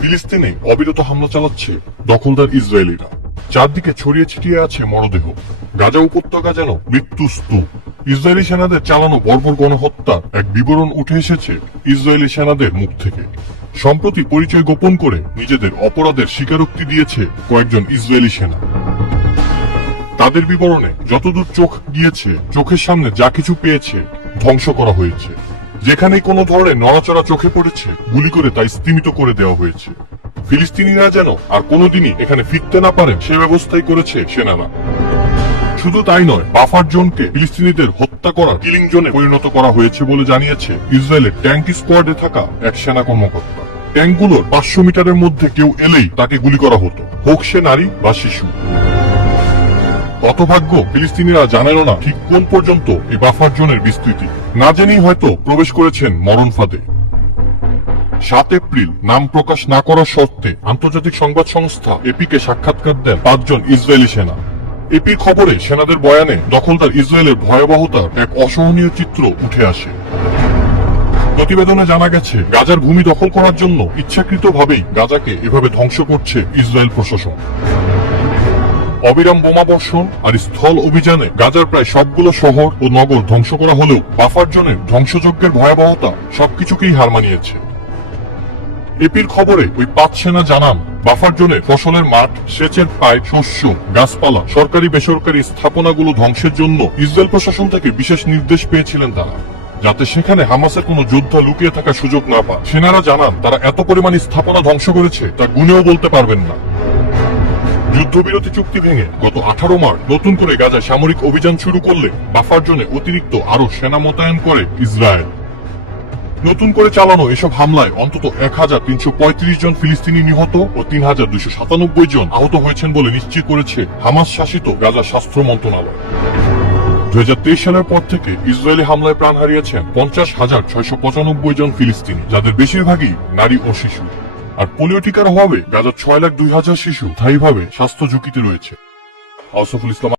ফিলিস্তিনে অবিরত হামলা চালাচ্ছে দখলদার ইসরায়েলিরা। চারদিকে ছড়িয়ে ছিটিয়ে আছে মরদেহ। গাজা উপত্যকা যেন মৃত্যু স্তূপ। ইসরায়েলি সেনাদের চালানো বর্বর গণহত্যার এক বিবরণ উঠে এসেছে ইসরায়েলি সেনাদের মুখ থেকে। সম্প্রতি পরিচয় গোপন করে নিজেদের অপরাধের স্বীকারোক্তি দিয়েছে কয়েকজন ইসরায়েলি সেনা। তাদের বিবরণে যতদূর চোখ গিয়েছে, চোখের সামনে যা কিছু পেয়েছে ধ্বংস করা হয়েছে। যেখানে কোনো ধরনের নড়াচড়া চোখে পড়েছে, গুলি করে তা স্তীমিত করে দেওয়া হয়েছে। ফিলিস্তিনিরা যেন আর কোনোদিনই এখানে ফিরতে না পারে সে ব্যবস্থাই করেছে সেনারা। শুধু তাই নয়, বাফার জোনকে ফিলিস্তিনিদের হত্যা করা, কিলিং জোনে পরিণত করা হয়েছে বলে জানিয়েছে ইসরায়েলের ট্যাঙ্ক স্কোয়াডে থাকা এক সেনা কর্মকর্তা। ট্যাঙ্কগুলোর পাঁচশো মিটারের মধ্যে কেউ এলেই তাকে গুলি করা হতো, হোক সে নারী বা শিশু। হতভাগ্য ফিলিস্তিনিরা জানেনও না ঠিক কোন পর্যন্ত এই বাফার জোনের বিস্তৃতি। না জেনেই হয়তো প্রবেশ করেছেন মরণ ফাঁদে। সাত এপ্রিল নাম প্রকাশ না করার শর্তে আন্তর্জাতিক সংবাদ সংস্থা এপিকে সাক্ষাৎকার দেন পাঁচজন ইসরায়েলি সেনা। এপির খবরে সেনাদের বয়ানে দখলদার ইসরায়েলের ভয়াবহতার এক অসহনীয় চিত্র উঠে আসে। প্রতিবেদনে জানা গেছে, গাজার ভূমি দখল করার জন্য ইচ্ছাকৃতভাবেই গাজাকে এভাবে ধ্বংস করছে ইসরায়েল প্রশাসন। অবিরাম বোমাবর্ষণ আর স্থল অভিযানে গাজার প্রায় সবগুলো শহর ও নগর ধ্বংস করা হলেও বাফার জনের ধ্বংসযজ্ঞের ভয়াবহতা সবকিছুকেই হার মানিয়েছে। এপির খবরে ওই পাঁচ সেনা জানান, বাফার জোনে ফসলের মাঠ, সেচের পাইপ, শস্য, গাছপালা, সরকারি বেসরকারি স্থাপনাগুলো ধ্বংসের জন্য ইসরায়েল প্রশাসন থেকে বিশেষ নির্দেশ পেয়েছিলেন তারা, যাতে সেখানে হামাসের কোনো যোদ্ধা লুকিয়ে থাকার সুযোগ না পায়। সেনারা জানান, তারা এত পরিমাণ স্থাপনা ধ্বংস করেছে, তা গুণেও বলতে পারবেন না। যুদ্ধবিরতি চুক্তি ভেঙে গত আঠারো মার্চ নতুন করে গাজায় সামরিক অভিযান শুরু করলে বাফার জন্য অতিরিক্ত আরও সেনা মোতায়েন করে ইসরায়েল। নতুন করে চালানো এসব হামলায় অন্তত এক হাজার তিনশো পঁয়ত্রিশ জন ফিলিস্তিনি নিহত ও তিন হাজার দুশো সাতানব্বই জন আহত হয়েছেন বলে নিশ্চিত করেছে হামাস শাসিত গাজা স্বাস্থ্য মন্ত্রণালয়। দু হাজার তেইশ সালের পর থেকে ইসরায়েলি হামলায় প্রাণ হারিয়েছেন পঞ্চাশ হাজার ছয়শো পঁচানব্বই জন ফিলিস্তিনি, যাদের বেশিরভাগই নারী ও শিশু। আর পোলিও টিকার অভাবে গাজার ছয় লাখ দুই হাজার শিশু স্থায়ীভাবে স্বাস্থ্য ঝুঁকিতে রয়েছে। আউসফুল ইসলাম